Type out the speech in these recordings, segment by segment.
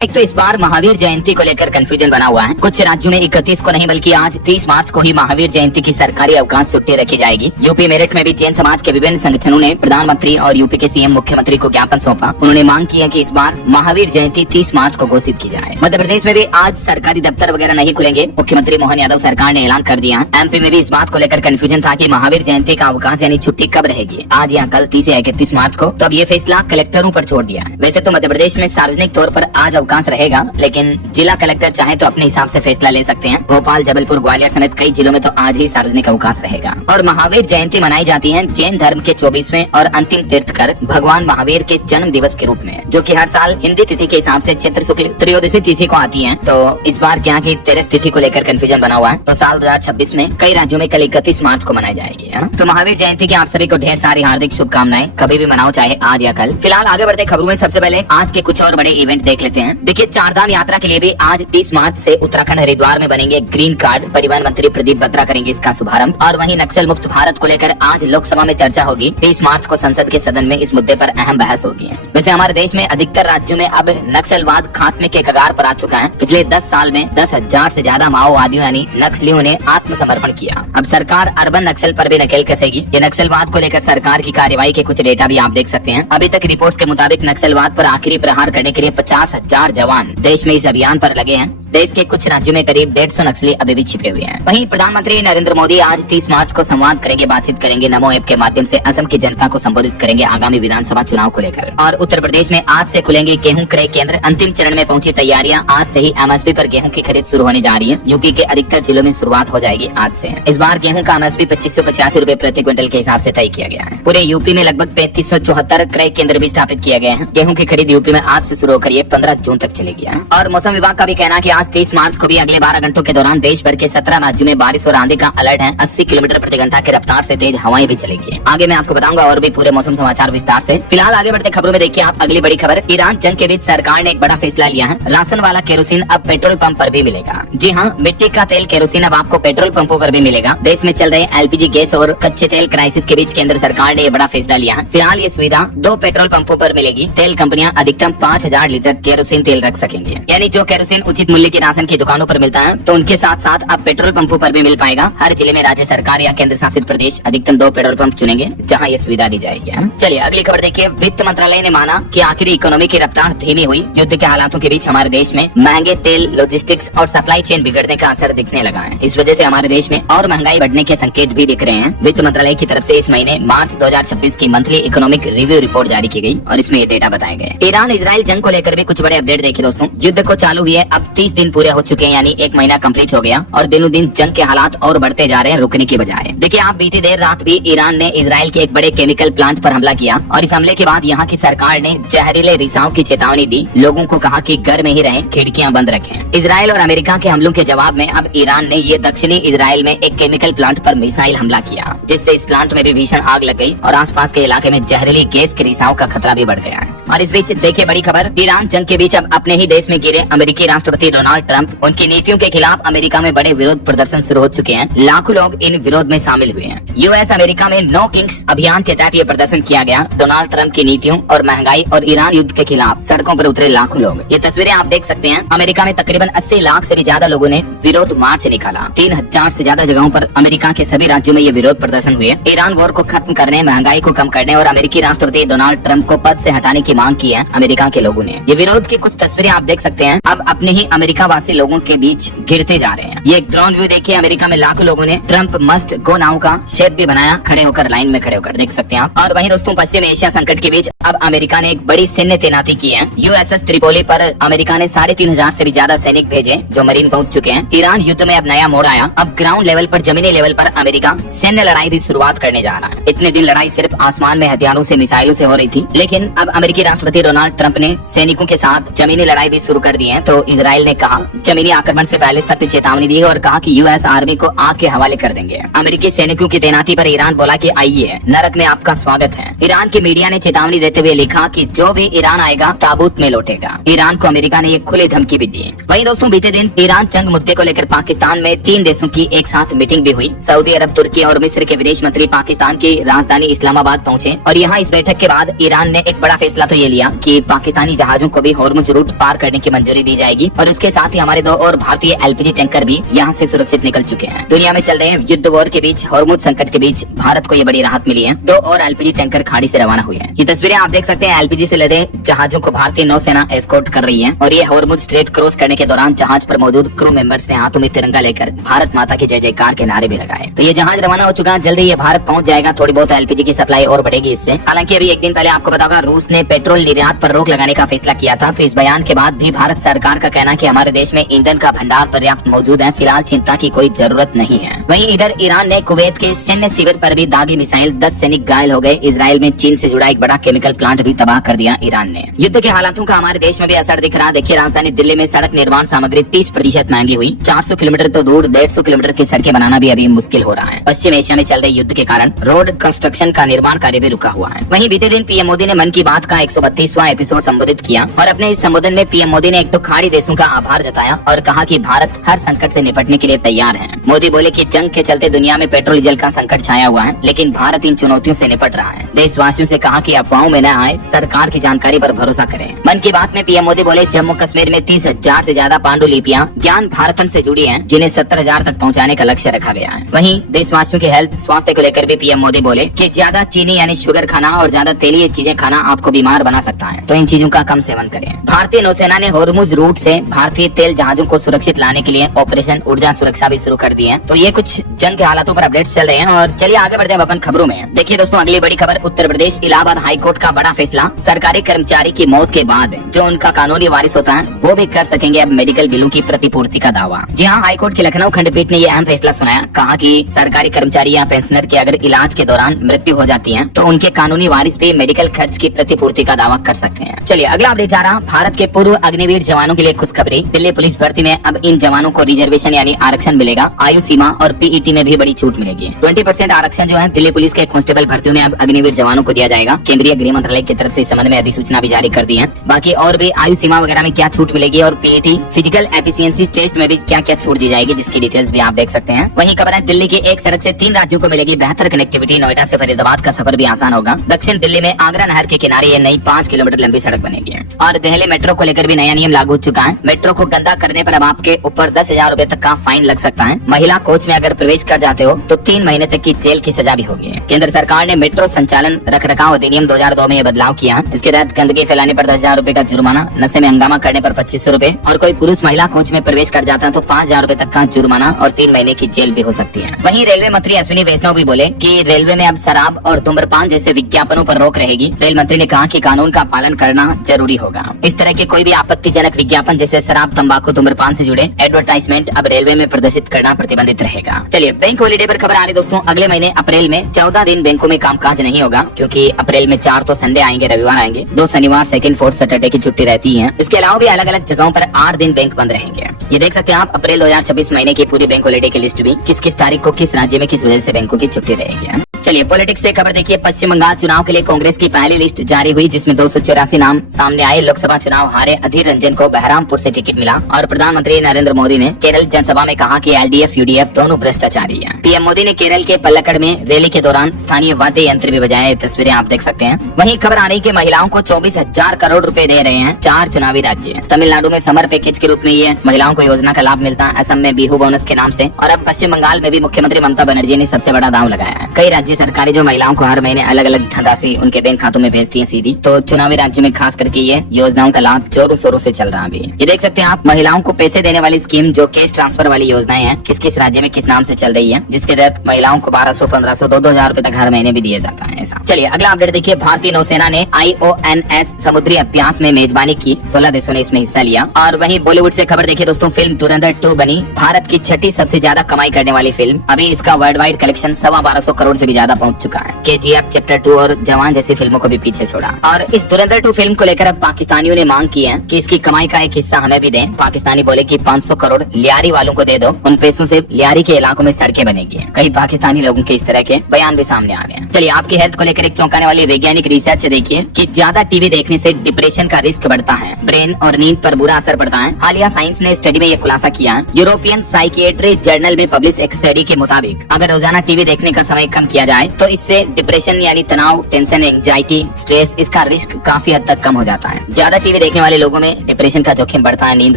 एक तो इस बार महावीर जयंती को लेकर कंफ्यूजन बना हुआ है। कुछ राज्यों में 31 को नहीं बल्कि आज 30 मार्च को ही महावीर जयंती की सरकारी अवकाश छुट्टी रखी जाएगी। यूपी मेरठ में भी जैन समाज के विभिन्न संगठनों ने प्रधानमंत्री और यूपी के सीएम मुख्यमंत्री को ज्ञापन सौंपा। उन्होंने मांग की है कि इस बार महावीर जयंती 30 मार्च को घोषित की जाए। मध्य प्रदेश में भी आज सरकारी दफ्तर वगैरह नहीं खुलेंगे। मुख्यमंत्री मोहन यादव सरकार ने ऐलान कर दिया। एमपी में भी इस बात को लेकर कंफ्यूजन था कि महावीर जयंती का अवकाश यानी छुट्टी कब रहेगी, आज या कल 30 या 31 मार्च को। तो अब ये फैसला कलेक्टरों पर छोड़ दिया है। वैसे तो मध्य प्रदेश में सार्वजनिक तौर पर आज अवकाश रहेगा, लेकिन जिला कलेक्टर चाहे तो अपने हिसाब से फैसला ले सकते हैं। भोपाल, जबलपुर, ग्वालियर समेत कई जिलों में तो आज ही सार्वजनिक अवकाश रहेगा। और महावीर जयंती मनाई जाती है जैन धर्म के 24वें और अंतिम तीर्थकर भगवान महावीर के जन्म दिवस के रूप में, जो कि हर साल हिंदी तिथि के हिसाब से चैत्र शुक्ल त्रयोदशी तिथि को आती है। तो इस बार क्या की 13 तिथि को लेकर कंफ्यूजन बना हुआ है। तो साल 2026 में कई राज्यों में कल 31 मार्च को मनाई जाएगी, है ना। तो महावीर जयंती की आप सभी को ढेर सारी हार्दिक शुभकामनाएं। कभी भी मनाओ, चाहे आज या कल। फिलहाल आगे बढ़ते खबरों में सबसे पहले आज के कुछ और बड़े इवेंट देख लेते हैं। देखिए, चारधाम यात्रा के लिए भी आज 30 मार्च से उत्तराखंड हरिद्वार में बनेंगे ग्रीन कार्ड। परिवहन मंत्री प्रदीप बत्रा करेंगे इसका शुभारंभ। और वहीं नक्सल मुक्त भारत को लेकर आज लोकसभा में चर्चा होगी। 30 मार्च को संसद के सदन में इस मुद्दे पर अहम बहस होगी। वैसे हमारे देश में अधिकतर राज्यों में अब नक्सलवाद खात्मे के कगार पर आ चुका है। पिछले 10 साल में 10,000 से ज्यादा माओवादियों यानी नक्सलियों ने आत्मसमर्पण किया। अब सरकार अर्बन नक्सल पर भी नकेल कसेगी। ये नक्सलवाद को लेकर सरकार की कार्रवाई के कुछ डेटा भी आप देख सकते हैं। अभी तक रिपोर्ट्स के मुताबिक नक्सलवाद पर आखिरी प्रहार करने के लिए 50,000 जवान देश में इस अभियान पर लगे हैं। देश के कुछ राज्यों में करीब 150 नक्सली अभी भी छिपे हुए हैं। वहीं प्रधानमंत्री नरेंद्र मोदी आज 30 मार्च को संवाद करेंगे, बातचीत करेंगे। नमो ऐप के माध्यम से असम की जनता को संबोधित करेंगे आगामी विधानसभा चुनाव को लेकर। और उत्तर प्रदेश में आज से खुलेंगे गेहूं क्रय केंद्र। अंतिम चरण में पहुंची तैयारियां। आज से ही एमएसपी पर गेहूं की खरीद शुरू होने जा रही है। यूपी के अधिकतर जिलों में शुरुआत हो जाएगी आज से। इस बार गेहूं का एमएसपी 2585 रूपए प्रति क्विंटल के हिसाब से तय किया गया है। पूरे यूपी में लगभग 3574 क्रय केंद्र भी स्थापित किए गए हैं। गेहूं की खरीद यूपी में आज से शुरू होकर ये 15 जून तक चलेगी। और मौसम विभाग का भी कहना है कि आज 30 मार्च को भी अगले 12 घंटों के दौरान देश भर के 17 राज्यों में बारिश और आंधी का अलर्ट है। 80 किलोमीटर प्रति घंटा की रफ्तार से तेज हवाएं भी चलेगी। आगे मैं आपको बताऊंगा और भी पूरे मौसम समाचार विस्तार से। फिलहाल आगे बढ़ते खबरों में देखिए आप अगली बड़ी खबर। ईरान जंग के बीच सरकार ने एक बड़ा फैसला लिया है। राशन वाला केरोसिन अब पेट्रोल पंप पर भी मिलेगा। जी हाँ, मिट्टी का तेल केरोसिन अब आपको पेट्रोल पंपों पर भी मिलेगा। देश में चल रहे एलपीजी गैस और कच्चे तेल क्राइसिस के बीच केंद्र सरकार ने ये बड़ा फैसला लिया है। फिलहाल ये सुविधा 2 पेट्रोल पंपों पर मिलेगी। तेल कंपनियां अधिकतम 5000 लीटर केरोसिन तेल रख सकेंगे। यानी जो केरोसिन उचित मूल्य की राशन की दुकानों पर मिलता है, तो उनके साथ साथ अब पेट्रोल पंपों पर भी मिल पाएगा। हर जिले में राज्य सरकार या केंद्र शासित प्रदेश अधिकतम 2 पेट्रोल पंप चुनेंगे जहां ये सुविधा दी जाएगी। चलिए अगली खबर देखिए। वित्त मंत्रालय ने माना कि आखिर इकोनॉमी की रफ्तार धीमी हुई। युद्ध के हालातों के बीच हमारे देश में महंगे तेल, लॉजिस्टिक्स और सप्लाई चेन बिगड़ने का असर दिखने लगा है। इस वजह से हमारे देश में और महंगाई बढ़ने के संकेत भी दिख रहे हैं। वित्त मंत्रालय की तरफ से इस महीने मार्च 2026 की मंथली इकोनॉमिक रिव्यू रिपोर्ट जारी की गई और इसमें ये डेटा बताए गए। ईरान इजराइल जंग को लेकर भी कुछ बड़े अपडेट देखिए दोस्तों। युद्ध को चालू हुए अब 30 दिन पूरे हो चुके हैं, यानी 1 महीना कंप्लीट हो गया और दिनों दिन जंग के हालात और बढ़ते जा रहे हैं, रुकने की बजाय। देखिए आप, बीती देर रात भी ईरान ने इजराइल के एक बड़े केमिकल प्लांट पर हमला किया और इस हमले के बाद यहाँ की सरकार ने जहरीले रिसाव की चेतावनी दी। लोगों को कहा कि घर में ही रहें, खिड़कियां बंद रखें। इजराइल और अमेरिका के हमलों के जवाब में अब ईरान ने ये दक्षिणी इजराइल में एक केमिकल प्लांट पर मिसाइल हमला किया, जिससे इस प्लांट में भी भीषण आग लग गई और आसपास के इलाके में जहरीली गैस के रिसाव का खतरा भी बढ़ गया है। और इस बीच देखिए बड़ी खबर। ईरान जंग के बीच अब अपने ही देश में गिरे अमेरिकी राष्ट्रपति डोनाल्ड ट्रंप, उनकी नीतियों के खिलाफ अमेरिका में बड़े विरोध प्रदर्शन शुरू हो चुके हैं। लाखों लोग इन विरोध में शामिल हुए हैं। यूएस अमेरिका में नो किंग्स अभियान के तहत ये प्रदर्शन किया गया। डोनाल्ड ट्रंप की नीतियों और महंगाई और ईरान युद्ध के खिलाफ सड़कों पर उतरे लाखों लोग। ये तस्वीरें आप देख सकते हैं। अमेरिका में तकरीबन 80 लाख से भी ज्यादा लोगों ने विरोध मार्च निकाला। 3000 से ज्यादा जगहों पर अमेरिका के सभी राज्यों में ये विरोध प्रदर्शन हुए। ईरान वॉर को खत्म करने, महंगाई को कम करने और अमेरिकी राष्ट्रपति डोनाल्ड ट्रंप को पद से हटाने की मांग की है अमेरिका के लोगों ने। ये विरोध की कुछ तस्वीरें आप देख सकते हैं। अब अपने ही अमेरिका वासी लोगों के बीच गिरते जा रहे हैं। ये एक ड्रोन व्यू देखिए। अमेरिका में लाखों लोगों ने ट्रंप मस्ट गो नाउ का शेप भी बनाया, खड़े होकर लाइन में खड़े होकर देख सकते हैं आप। और वहीं दोस्तों, पश्चिम एशिया संकट के बीच अब अमेरिका ने एक बड़ी सैन्य तैनाती की है। यूएसएस त्रिपोली पर अमेरिका ने 3500 से भी ज्यादा सैनिक भेजे जो मरीन पहुंच चुके हैं। ईरान युद्ध में अब नया मोड़ आया। अब ग्राउंड लेवल पर, जमीनी लेवल पर अमेरिका सैन्य लड़ाई भी शुरुआत करने जा रहा है। इतने दिन लड़ाई सिर्फ आसमान में हथियारों से, मिसाइलों से हो रही थी, लेकिन अब अमेरिकी राष्ट्रपति डोनाल्ड ट्रंप ने सैनिकों के साथ जमीनी लड़ाई भी शुरू कर दी है। तो इजराइल ने कहा, जमीनी आक्रमण से पहले सख्त चेतावनी दी और कहा कि यूएस आर्मी को आग के हवाले कर देंगे। अमेरिकी सैनिकों की तैनाती पर ईरान बोला कि आइए, नरक में आपका स्वागत है। ईरान की मीडिया ने चेतावनी देते हुए लिखा कि जो भी ईरान आएगा ताबूत में लौटेगा। ईरान को अमेरिका ने ये खुली धमकी भी दी। वहीं दोस्तों, बीते दिन ईरान जंग मुद्दे को लेकर पाकिस्तान में 3 देशों की एक साथ मीटिंग भी हुई। सऊदी अरब, तुर्की और मिस्र के विदेश मंत्री पाकिस्तान की राजधानी इस्लामाबाद पहुंचे और यहाँ इस बैठक के बाद ईरान ने एक बड़ा फैसला तो ये लिया कि पाकिस्तानी जहाजों को भी हॉर्मुज हॉर्मुज रूट पार करने की मंजूरी दी जाएगी और इसके साथ ही हमारे 2 और भारतीय एलपीजी टैंकर भी यहाँ से सुरक्षित निकल चुके हैं। दुनिया में चल रहे युद्ध वॉर के बीच, हॉर्मुज संकट के बीच भारत को ये बड़ी राहत मिली है। 2 और एलपीजी टैंकर खाड़ी से रवाना हुए हैं। ये तस्वीरें आप देख सकते हैं, एलपीजी से लदे जहाजों को भारतीय नौसेना एस्कॉर्ट कर रही है और ये हॉर्मुज स्ट्रेट क्रॉस करने के दौरान जहाज पर मौजूद क्रू मेंबर्स ने हाथों में तिरंगा लेकर भारत माता की जय जयकार के नारे भी लगाए। तो ये जहाज रवाना हो चुका है, जल्दी ये भारत पहुंच जाएगा। थोड़ी बहुत एलपीजी की सप्लाई और बढ़ेगी इससे। हालांकि अभी एक दिन पहले आपको पता होगा रूस ने पेट्रोल निर्यात पर रोक लगाने का फैसला किया था। तो इस बयान के बाद भी भारत सरकार का कहना है कि हमारे देश में ईंधन का भंडार पर्याप्त मौजूद है, फिलहाल चिंता की कोई जरूरत नहीं है। वहीं इधर ईरान ने कुवैत के सैन्य शिविर पर भी दागी मिसाइल, 10 सैनिक घायल हो गए। इजराइल में चीन से जुड़ा एक बड़ा केमिकल प्लांट भी तबाह कर दिया ईरान ने। युद्ध के हालातों का हमारे देश में भी असर दिख रहा। देखिए, राजधानी दिल्ली में सड़क निर्माण सामग्री 30% महंगी हुई। 400 किलोमीटर तो दूर 150 किलोमीटर की सड़कें बनाना भी अभी मुश्किल हो रहा है। पश्चिम एशिया में चल रहे युद्ध के कारण रोड कंस्ट्रक्शन का निर्माण कार्य भी रुका हुआ है। वहीं बीते दिन पीएम मोदी ने मन की बात का 132वां एपिसोड संबोधित किया और अपने इस संबोधन में पीएम मोदी ने एक तो खाड़ी देशों का आभार जताया और कहा कि भारत हर संकट से निपटने के लिए तैयार है। मोदी बोले कि जंग के चलते दुनिया में पेट्रोल डीजल का संकट छाया हुआ है, लेकिन भारत इन चुनौतियों से निपट रहा है। देशवासियों से कहा कि अफवाहों में न आए, सरकार की जानकारी पर भरोसा करें। मन की बात में पीएम मोदी बोले, जम्मू कश्मीर में 30,000 से ज्यादा पांडुलिपियां ज्ञान भारतम से जुड़ी हैं, जिन्हें 70,000 तक पहुंचाने का लक्ष्य रखा गया है। वहीं देशवासियों के हेल्थ स्वास्थ्य को लेकर भी पीएम मोदी बोले कि ज्यादा चीनी यानी शुगर खाना और ज्यादा तेलीय चीजें खाना आपको बीमार बना सकता है, तो इन चीजों का कम सेवन करें। भारतीय नौसेना ने हॉर्मुज रूट से भारतीय तेल जहाजों को सुरक्षित लाने के लिए ऑपरेशन ऊर्जा सुरक्षा भी शुरू कर दी है। तो ये कुछ जंग के हालातों पर अपडेट्स चल रहे हैं और चलिए आगे बढ़ते हैं अपन खबरों में। देखिए दोस्तों, अगली बड़ी खबर, उत्तर प्रदेश इलाहाबाद हाईकोर्ट का बड़ा फैसला। सरकारी कर्मचारी की मौत के बाद जो उनका कानूनी वारिस होता है वो भी कर सकेंगे अब मेडिकल बिलों की प्रतिपूर्ति का दावा। जी हाँ, हाईकोर्ट की लखनऊ खंडपीठ ने यह अहम फैसला सुनाया। कहा कि सरकारी कर्मचारी या पेंशनर की अगर इलाज के दौरान मृत्यु हो जाती है तो उनके कानूनी वारिस भी मेडिकल खर्च की प्रतिपूर्ति का दावा कर सकते हैं। चलिए अगला अपडेट जा रहा, भारत के पूर्व अग्निवीर जवानों के लिए खुशखबरी। दिल्ली पुलिस भर्ती में अब इन जवानों को रिजर्वेशन यानी आरक्षण मिलेगा। आयु सीमा और पीईटी में भी बड़ी छूट मिलेगी। 20% आरक्षण जो है दिल्ली पुलिस के कांस्टेबल भर्तियों में अब अग्निवीर जवानों को दिया जाएगा। केंद्रीय गृह मंत्रालय की तरफ से इस संबंध में अधिसूचना भी जारी कर दी है। बाकी और भी आयु सीमा वगैरह में क्या छूट मिलेगी और पीईटी फिजिकल एफिशिएंसी टेस्ट में भी क्या क्या छूट दी जाएगी, जिसकी डिटेल्स भी आप देख सकते हैं। वहीं खबर है, दिल्ली की एक सड़क से 3 राज्यों को मिलेगी बेहतर कनेक्टिविटी। नोएडा से फरीदाबाद का सफर भी आसान होगा। दक्षिण दिल्ली में आगरा नहर के किनारे ये नई 5 किलोमीटर लंबी सड़क बनेगी। और दिल्ली मेट्रो को लेकर भी नया नियम लागू हो चुका है। मेट्रो को गंदा करने पर अब आपके ऊपर 10,000 रूपए तक का फाइन लग सकता है। महिला कोच में अगर प्रवेश कर जाते हो तो 3 महीने तक की जेल की सजा भी होगी। केंद्र सरकार ने मेट्रो संचालन रखरखाव अधिनियम 2002 में यह बदलाव किया। इसके तहत गंदगी फैलाने पर 10,000 रूपए का जुर्माना, नशे में हंगामा करने पर 2500 रूपए और कोई पुरुष महिला कोच में प्रवेश कर जाता है तो 5,000 रूपए तक का जुर्माना और 3 महीने की जेल भी हो सकती है। वहीं रेलवे मंत्री अश्विनी वैष्णव भी बोले कि रेलवे में अब शराब और धूम्रपान जैसे विज्ञापनों पर रोक रहेगी। रेल मंत्री ने कहा कि कानून का पालन करना जरूरी होगा। इस तरह के कोई भी आपत्तिजनक विज्ञापन जैसे शराब, तंबाकू, धूम्रपान से जुड़े एडवर्टाइजमेंट अब रेलवे में प्रदर्शित करना प्रतिबंधित रहेगा। चलिए बैंक हॉलीडे पर खबर आ रही दोस्तों, अगले महीने अप्रैल में 14 दिन बैंकों में कामकाज नहीं होगा, क्योंकि अप्रैल में 4 तो संडे आएंगे, रविवार आएंगे, 2 शनिवार, सेकंड, फोर्थ सैटरडे की छुट्टी रहती है। इसके अलावा भी अलग अलग जगहों पर 8 दिन बैंक बंद रहेंगे। ये देख सकते हैं आप अप्रैल 2026 महीने की पूरी बैंक हॉलीडे की लिस्ट भी, किस किस तारीख को किस राज्य में किस वजह से बैंकों की छुट्टी रहेगी। चलिए पॉलिटिक्स से खबर देखिए, पश्चिम बंगाल चुनाव के लिए कांग्रेस की पहली लिस्ट जारी हुई, जिसमें 284 नाम सामने आए। लोकसभा चुनाव हारे अधीर रंजन को बहरामपुर से टिकट मिला और प्रधानमंत्री नरेंद्र मोदी ने केरल जनसभा में कहा कि एलडीएफ यूडीएफ दोनों भ्रष्टाचारी हैं। पीएम मोदी ने केरल के पल्लक्कड़ में रैली के दौरान स्थानीय वाद्य यंत्र भी बजाए, तस्वीरें आप देख सकते हैं। वहीं खबर आ रही कि महिलाओं को 24,000 करोड़ रुपए दे रहे हैं 4 चुनावी राज्य। तमिलनाडु में समर पैकेज के रूप में ये महिलाओं को योजना का लाभ मिलता है, असम में बिहू बोनस के नाम से, और अब पश्चिम बंगाल में भी मुख्यमंत्री ममता बनर्जी ने सबसे बड़ा दांव लगाया है। कई राज्य सरकारें जो महिलाओं को हर महीने अलग अलग धनराशि उनके बैंक खातों में भेजती है सीधी, तो चुनावी राज्य में खास करके ये योजनाओं का लाभ जोरों शोरों से चल रहा है। ये देख सकते हैं आप, महिलाओं को पैसे देने वाली स्कीम जो कैश ट्रांसफर वाली योजनाएं हैं, किस किस राज्य में किस नाम से चल रही है, जिसके तहत महिलाओं को 1200, 1500, 2,000 रूपए तक हर महीने भी दिया जाता है ऐसा। चलिए अगला अपडेट देखिए, भारतीय नौसेना ने IONS समुद्री अभ्यास में मेजबानी की, 16 देशों ने इसमें हिस्सा लिया। और वहीं बॉलीवुड से खबर देखिए दोस्तों, फिल्म धुरंधर 2 बनी भारत की 6ठी सबसे ज्यादा कमाई करने वाली फिल्म। अभी इसका वर्ल्ड वाइड कलेक्शन 1250 करोड़ से भी ज्यादा पहुंच चुका है। KGF चैप्टर 2 और जवान जैसी फिल्मों को भी पीछे छोड़ा। और इस धुरंधर 2 फिल्म को लेकर अब पाकिस्तानियों ने मांग की है कि इसकी कमाई का एक हिस्सा हमें भी दें। पाकिस्तानी बोले कि 500 करोड़ लियारी वालों को दे दो, उन पैसों से लियारी के इलाकों में सड़कें बनेगी। कई पाकिस्तानी लोगों के इस तरह के बयान भी सामने आ रहे हैं। चलिए आपकी हेल्थ को लेकर एक चौंकाने वाली वैज्ञानिक रिसर्च देखिए कि ज्यादा टीवी देखने से डिप्रेशन का रिस्क बढ़ता है, ब्रेन और नींद पर बुरा असर पड़ता है। हालिया साइंस ने स्टडी में ये खुलासा किया। यूरोपियन साइकियाट्री जर्नल में पब्लिश एक स्टडी के मुताबिक अगर रोजाना टीवी देखने का समय कम किया जाए तो इससे डिप्रेशन यानी तनाव, टेंशन, एंजाइटी, स्ट्रेस, इसका रिस्क काफी हद तक कम हो जाता है। ज्यादा टीवी देखने वाले लोगों में डिप्रेशन का जोखिम बढ़ता है, नींद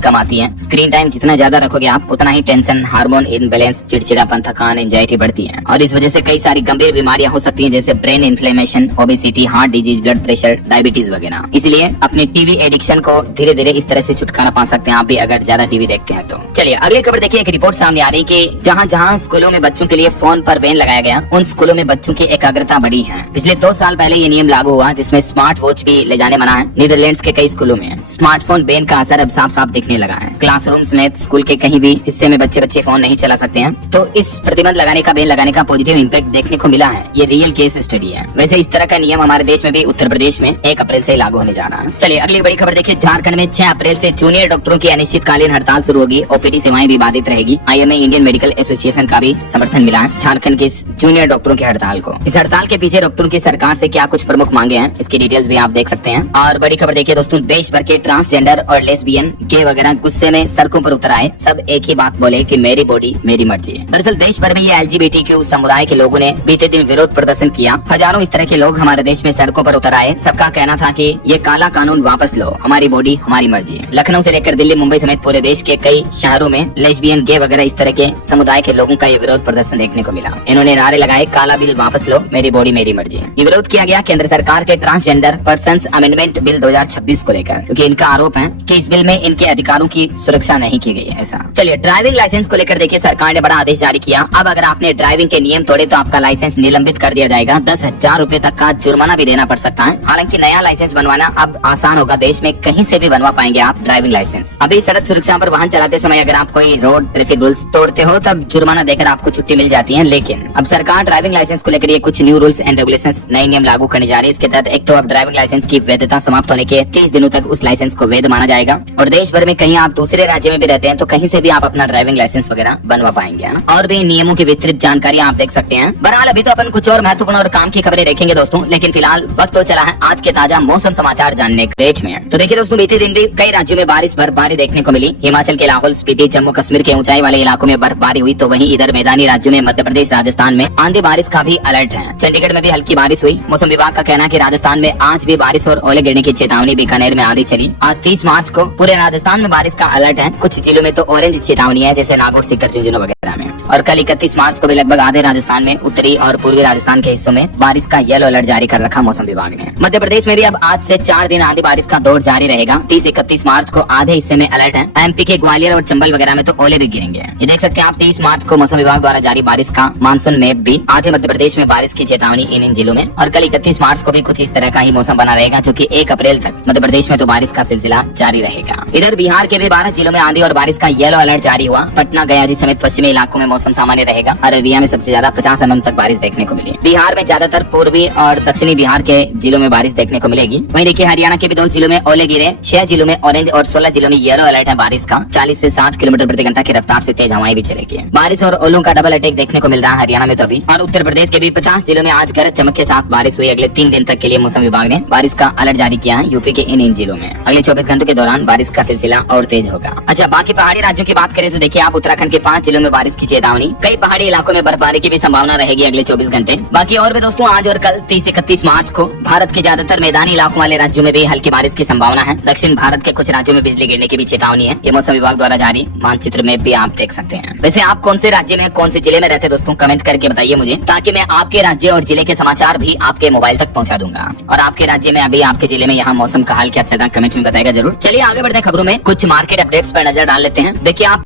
कम आती है। स्क्रीन टाइम जितना ज्यादा रखोगे आप, उतना ही टेंशन, हार्मोन इनबैलेंस, चिड़चिड़ापन, थकान, एंजाइटी बढ़ती है और इस वजह से कई सारी गंभीर बीमारियां हो सकती हैं, जैसे brain inflammation, obesity, heart disease, blood pressure, diabetes वगैरह। इसलिए अपने टीवी एडिक्शन को धीरे धीरे इस तरह से छुटकारा पा सकते हैं आप भी, अगर ज्यादा टीवी देखते हैं तो। चलिए अगली खबर देखिए। एक रिपोर्ट सामने आ रही कि जहां जहां स्कूलों में बच्चों के लिए फोन पर बैन लगाया गया, उन स्कूलों में बच्चों की एकाग्रता बढ़ी है। पिछले 2 साल पहले ये नियम लागू हुआ जिसमें स्मार्ट वॉच भी ले जाने मना है। नीदरलैंड्स के कई स्कूलों में स्मार्टफोन बैन का असर अब साफ साफ दिखने लगा है। क्लासरूम समेत स्कूल के कहीं भी हिस्से में बच्चे फोन नहीं चला सकते हैं। तो इस प्रतिबंध लगाने का, बैन लगाने का पॉजिटिव इम्पैक्ट देखने को मिला है। ये रियल केस स्टडी है। वैसे इस तरह का नियम हमारे देश में भी उत्तर प्रदेश में 1 अप्रैल से लागू होने जा रहा है। चलिए अगली बड़ी खबर देखिए। झारखंड में 6 अप्रैल से जूनियर डॉक्टरों की अनिश्चितकालीन हड़ताल शुरू होगी। ओपीडी सेवाएं भी बाधित रहेगी। IMA इंडियन मेडिकल एसोसिएशन का भी समर्थन मिला है झारखंड के इस जूनियर डॉक्टरों की हड़ताल को। इस हड़ताल के पीछे डॉक्टरों की सरकार से क्या कुछ प्रमुख मांगे हैं, इसकी डिटेल्स भी आप देख सकते हैं। और बड़ी खबर देखिए दोस्तों, देश भर के ट्रांसजेंडर और लेस्बियन, गे वगैरह गुस्से में सड़कों पर उतर आए। सब एक ही बात बोले कि मेरी बॉडी मेरी मर्जी है। दरअसल देश भर में ये LGBTQ समुदाय के लोगों ने बीते दिन विरोध प्रदर्शन किया। हजारों इस तरह के लोग हमारे देश में सड़कों पर उतर आए। सबका कहना था कि ये काला कानून वापस लो, हमारी बॉडी हमारी मर्जी है। लखनऊ से लेकर दिल्ली, मुंबई समेत पूरे देश के कई शहरों में लेस्बियन, गे वगैरह इस तरह के समुदाय के लोगों का ये विरोध प्रदर्शन देखने को मिला। इन्होंने नारे लगाए, काला बिल वापस लो, मेरी बॉडी मेरी मर्जी है। ये विरोध किया गया केंद्र सरकार के ट्रांसजेंडर पर्सन्स अमेंडमेंट बिल 2026 को लेकर, क्योंकि इनका आरोप है कि इस बिल में इनके अधिकारों की सुरक्षा नहीं की गई है। ऐसा चलिए ड्राइविंग लाइसेंस को लेकर देखिए, सरकार ने बड़ा आदेश जारी किया। अब अगर आपने ड्राइविंग के नियम तोड़े तो आपका लाइसेंस निलंबित कर दिया जाएगा। 10,000 रुपए तक का जुर्माना भी देना पड़ सकता है। हालांकि नया लाइसेंस बनवाना अब आसान होगा। देश में कहीं से भी बनवा पाएंगे आप ड्राइविंग लाइसेंस। अभी सड़क सुरक्षा पर वाहन चलाते समय अगर आप कोई रोड ट्रैफिक रूल्स तोड़ते हो तब जुर्माना देकर आपको छुट्टी मिल जाती है। लेकिन अब सरकार ड्राइविंग लाइसेंस को लेकर ये कुछ न्यू रूल्स एंड रेगुलेशंस, नए नियम लागू करने जा रही है। इसके तहत एक तो अब ड्राइविंग लाइसेंस की वैधता समाप्त होने के 30 दिनों तक उस लाइसेंस को वैध माना जाएगा। और देश भर में कहीं आप दूसरे राज्य में भी रहते हैं तो कहीं से भी आप अपना ड्राइविंग लाइसेंस वगैरह बनवा पाएंगे, है ना। और भी नियमों की विस्तृत जानकारी आप देख सकते हैं। बहरहाल अभी तो अपन कुछ और महत्वपूर्ण और काम की खबरें देखेंगे दोस्तों, लेकिन फिलहाल वक्त तो चला है आज के ताजा मौसम समाचार जानने के रेट में। तो देखिए दोस्तों, बीते दिन भी कई राज्यों में बारिश बर्फबारी देखने को मिली। हिमाचल के लाहौल स्पीति, जम्मू कश्मीर के ऊंचाई वाले इलाकों में बर्फबारी हुई, तो वहीं इधर मैदानी राज्यों में मध्य प्रदेश, राजस्थान में आंधी बारिश का भी अलर्ट है। चंडीगढ़ में भी हल्की बारिश हुई। मौसम विभाग का कहना है कि राजस्थान में आज भी बारिश और ओले गिरने की चेतावनी। बीकानेर में आंधी चली। आज 30 मार्च को पूरे राजस्थान में बारिश का अलर्ट है। कुछ जिलों में तो ऑरेंज चेतावनी है, जैसे नागौर, सीकर, झुंझुनू वगैरह में। और कल 31 मार्च को भी लगभग आधे राजस्थान में, उत्तरी और पूर्वी राजस्थान के हिस्सों में बारिश का येलो अलर्ट जारी कर रखा मौसम विभाग ने। मध्य प्रदेश में भी अब आज से 4 दिन आंधी बारिश का दौर जारी रहेगा। 30-31 मार्च को आधे हिस्से में अलर्ट है। MP के ग्वालियर और चंबल वगैरह में तो ओले भी गिरेंगे। ये देख सकते हैं आप 30 मार्च को मौसम विभाग द्वारा जारी बारिश का मानसून मैप भी। आधे मध्य प्रदेश में बारिश की चेतावनी इन जिलों में। और कल 31 मार्च को भी कुछ इस तरह का ही मौसम बना रहेगा, जो कि 1 अप्रैल तक मध्य प्रदेश में तो बारिश का सिलसिला जारी रहेगा। इधर बिहार के भी 12 जिलों में आंधी और बारिश का येलो अलर्ट जारी हुआ। पटना, गया जी समेत पश्चिमी इलाकों में मौसम सामान्य रहेगा। अररिया में सबसे ज्यादा 50 mm तक बारिश देखने को मिली। बिहार में ज्यादातर पूर्वी और दक्षिणी बिहार के जिलों में बारिश देखने को मिलेगी। वहीं देखिए हरियाणा के भी 2 जिलों में ओले गिरे। 6 जिलों में ऑरेंज और 16 जिलों में येलो अलर्ट है बारिश का। 40 से 60 किलोमीटर प्रति घंटा की रफ्तार से तेज हवाएं भी चलेगी। बारिश और ओलों का डबल अटैक देखने को मिल रहा है हरियाणा में तो अभी। और उत्तर प्रदेश के भी 50 जिलों में आज गरज चमक के साथ बारिश हुई। अगले 3 दिन तक के लिए मौसम विभाग ने बारिश का अलर्ट जारी किया है यूपी के इन जिलों में। अगले 24 घंटों के दौरान बारिश का सिलसिला और तेज होगा। अच्छा, बाकी पहाड़ी राज्यों की बात करें तो देखिए आप, उत्तराखंड के 5 जिलों में बारिश की चेतावनी। कई पहाड़ी इलाकों में बर्फबारी की भी संभावना रहेगी अगले 24 घंटे। बाकी और भी दोस्तों, आज और कल 30-31 मार्च को भारत के ज्यादातर मैदानी इलाकों वाले राज्यों में भी हल्की बारिश की संभावना है। दक्षिण भारत के कुछ राज्यों में बिजली गिरने की भी चेतावनी है। ये मौसम विभाग द्वारा जारी मानचित्र में भी आप देख सकते हैं। वैसे आप कौन से राज्य में, कौन से जिले में रहते हैं दोस्तों, कमेंट करके बताइए मुझे, ताकि मैं आपके राज्य और जिले के समाचार भी आपके मोबाइल तक पहुंचा दूंगा। और आपके राज्य में, अभी आपके जिले में यहाँ मौसम का हाल क्या चल रहा है, कमेंट में बताएगा जरूर। चलिए आगे बढ़ते हैं खबरों में। कुछ मार्केट अपडेट्स पर नजर डाल लेते हैं। देखिए आप